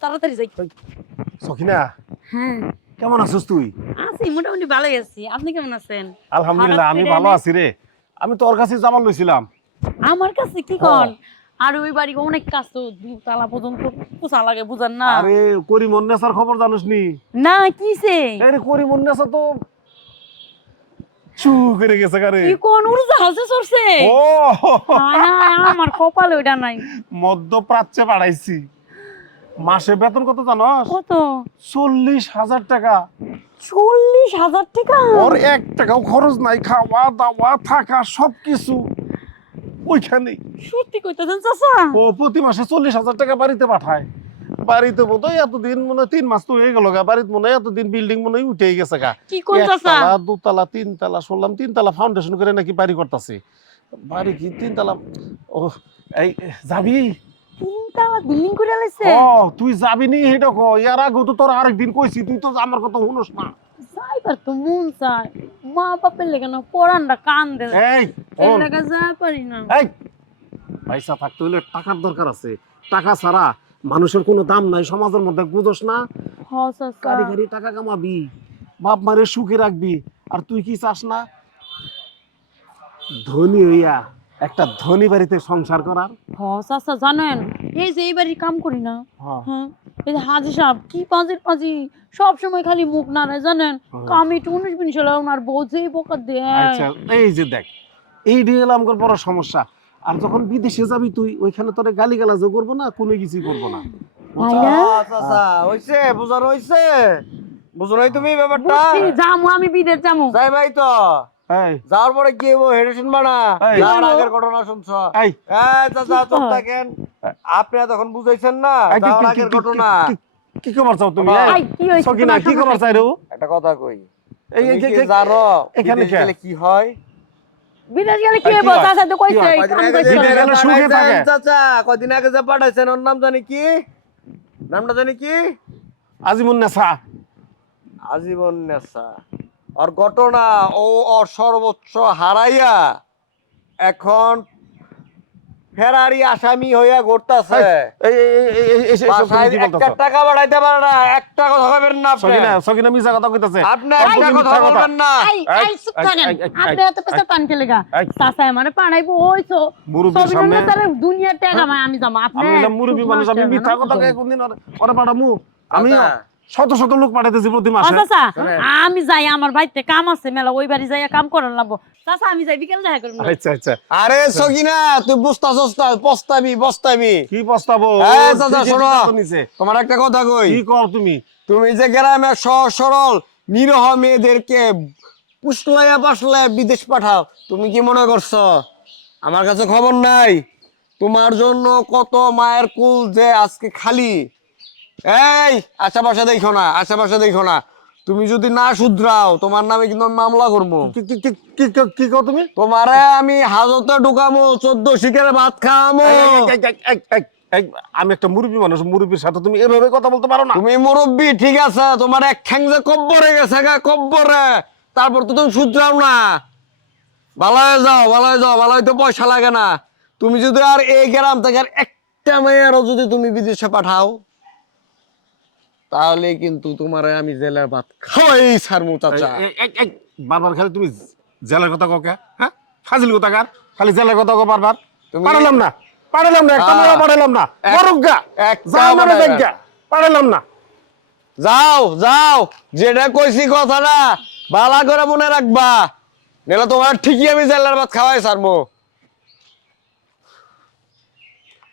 তাড়াতাড়ি যাই। সখিনা, হ্যাঁ কেমন আছিস তুই? আছি, মোটামুটি ভালোই আছি। আপনি কেমন আছেন? আলহামদুলিল্লাহ, হঠাৎ আমি করে ভালো এলে? আছি রে। আমি তোর কাছে যাবার লইছিলাম। আমার কাছে কি কন? আর ওই বাড়ি অনেক কাজ তো, দুতলা পর্যন্ত পোছা লাগে, বুঝান না? আরে করিমন্নেসার খবর জানিস নি? না কিসে? আরে করিমন্নেসা তো চু করে গেছে গারে। কি কোন উড়োজাহাজে চড়ছে? ও হায় হায়, আমার কপালে ওইটা নাই। মধ্যপ্রাচ্যে পাঠাইছি। মাসে বেতন কত জানোস? কত? 40,000 টাকা। 40,000 টাকা? ওর 1 টাকাও খরচ নাই, খাওয়া দাওয়া থাকা সবকিছু ওইখানেই। সত্যি কইতাছেন চাচা? ও প্রতি মাসে 40,000 টাকা বাড়িতে পাঠায়। বাড়িতে বোধ হয় এতদিন মনে হয় 3 মাস তো হয়ে গেল গা। বাড়িতে মনে হয় এতদিন বিল্ডিং মনে হয় উঠেই গেছে গা। কি কোন চাচা? 1 তলা 2 তলা 3 তলা শুনলাম 3 তলা ফাউন্ডেশন করে নাকি বাড়ি করতেছে। বাড়ি কি 3 তলা? ও এই যাবি? তিনতলা বিল্ডিং করে লাইছে? ও তুই যাবি নি হেটা কো। এর আগে তো তোর আরেকদিন কইছি, তুই তো আমার কথা শুনস না। যাইবার তো মন চায়, মা বাপের লেগে না পরানটা কান্দে, এই এর শোন, লেগে যা পারি না। এই পয়সা থাকতে হলে টাকার দরকার আছে। টাকা ছাড়া মানুষের কোনো দাম নাই সমাজের মধ্যে, বুঝোস না? হ চাচা। কারি কারি টাকা কামাবি, বাপ মারে সুখে রাখবি। আর তুই কি চাস না ধনী হইয়া একটা ধনী বাড়িতে সংসার করার? হ চাচা, জানেন এই যে এই বাড়ির কাম করি না, হ্যাঁ। হ্যাঁ, এই যে হাজি সাহেব কি পাঁজির পাঁজি, সব সময় খালি মুখ নাড়ায় জানেন। কামি একটু 19-20 হলে ওনার বউ যেই বকা দেয়। আচ্ছা এই যে দেখ, এই দিয়ে আমার বড় সমস্যা। আর যখন বিদেশে যাবি তুই, ওইখানে তোরে গালিগালাজও করবো না, কোনো কিছুই করবো না। তাই না? চাচা হইছে, বুঝানো হইছে, বুঝো নাই তুমি ব্যাপারটা? বুঝছি, যামু আমি বিদেশ যামু। যাই ভাই তো এই যাওয়ার পরে কি হবো হেডে শুনবা না? এই। যাওয়ার আগের ঘটনা শুনছো? এই চাচা কি চুপ কয়? থাকেন। আপনি তখন বুঝাইছেন না এই, যাওয়ার আগের ঘটনা। কি খবর চাও তুমি? বাবা। এই, কি হইছে সকিনা, তোমার কি খবর সমস্যা চাই কি? রে? একটা কথা কই, এই তুমি এই- কি এই- জানো এখানে বিদেশ কে? গেলে কি হয়? বিদেশ গেলে কি এই, কি হইব? হয়? চাচা তো কইছে, কি হয়? কাম কয়দিন আগে কইছে। যে বিদেশ গেলে সুখে পাঠাইছেন, থাকে। চাচা কয়দিন আগে যে পাঠাইছেন ওর নাম জানি কি? নামটা জানি কি? আজিমুন্নেসা। আজীবন নেশা। ওর ঘটনা, ও ওর সর্বোচ্চ হারাইয়া এখন ফেরারি আসামি হইয়া ঘুরতাছে। এই এসব বাসায় কি একটা বলতাছ? টাকা বাড়াইতে পারে না, একটা কথা বলবেন না আপনি। সকিনা মিছা কথা কইতাছে। আপনি একটা কথা বলবেন না। এই, এই, চুপ থাকেন। আপনি এত পেছাল পান কে লেগা? এই। চাচা মানে পানাইবো ওইছো। মুরব্বির সবিনের সামনে- নেতারে দুনিয়ার টাকা আমি যাবো। আপনি আমি হলাম মুরব্বী মানুষ, আমি মিথ্যা কথা কয়ে কোনদিন ওরে পাঠামু? আমি চাচা। শত শত লোক পাঠাইতেছি প্রতি ও মাসে। চাচা, শোনেন। আমি যাই, আমার বাড়িতে কাম আছে মেলা, ওই বাড়ি যাইয়া কাম করার লাগবো। চাচা আমি যাই, বিকেল দেখা করবো। আচ্ছা আচ্ছা, আরে সকিনা, তুই বুঝতাছস না, পস্তাবি। কি প্রস্তাব? চাচা শোনো, নিছে তোমার একটা কথা কই। কি কর তুমি? তুমি যে গ্রামে সহজ সরল নিরহ মেয়েদেরকে পুষলাইয়া পাশলাইয়া বিদেশ পাঠাও, তুমি কি মনে করছো আমার কাছে খবর নাই? তোমার জন্য কত মায়ের কুল যে আজকে খালি। এই আশেপাশে দেখো না, তুমি যদি না শুধরাও তোমার নামে কিন্তু আমি মামলা করবো। কি কর তুমি? তোমারে আমি হাজতে ঢুকামো, 14 শিখের ভাত খাওয়ামো। আমি একটা মুরব্বী মানুষ, মুরব্বীর সাথে তুমি এভাবে কথা বলতে পারো না। তুমি মুরব্বী ঠিক আছে, তোমার এক ঠ্যাং যে কব্বরে গেছে গা, কব্বরে, তারপর তো তুমি শুধরাও না। ভালো হয়তো পয়সা লাগে না। তুমি যদি আর এই গ্রাম থেকে আর একটা মেয়েরও যদি তুমি বিদেশে পাঠাও, তাহলে কিন্তু তোমার আমি জেলের ভাত খাওয়াই ছাড়মু চাচা। বারবার খালি তুমি জেলার কথা কাউকে, হ্যাঁ ফাজিল কথা কার? খালি জেলার কথা কো বারবার। তুমি- পাঠালাম না একটা মেয়ে পাঠালাম না, মরুগা একটা যা মনে পাঠাইবে। দেখা পাঠালাম না। যাও যেটা কইছি কথাটা ভালো করে মনে রাখবা, নাহলে তোমার ঠিকই আমি জেলের ভাত খাওয়াই ছাড়মু।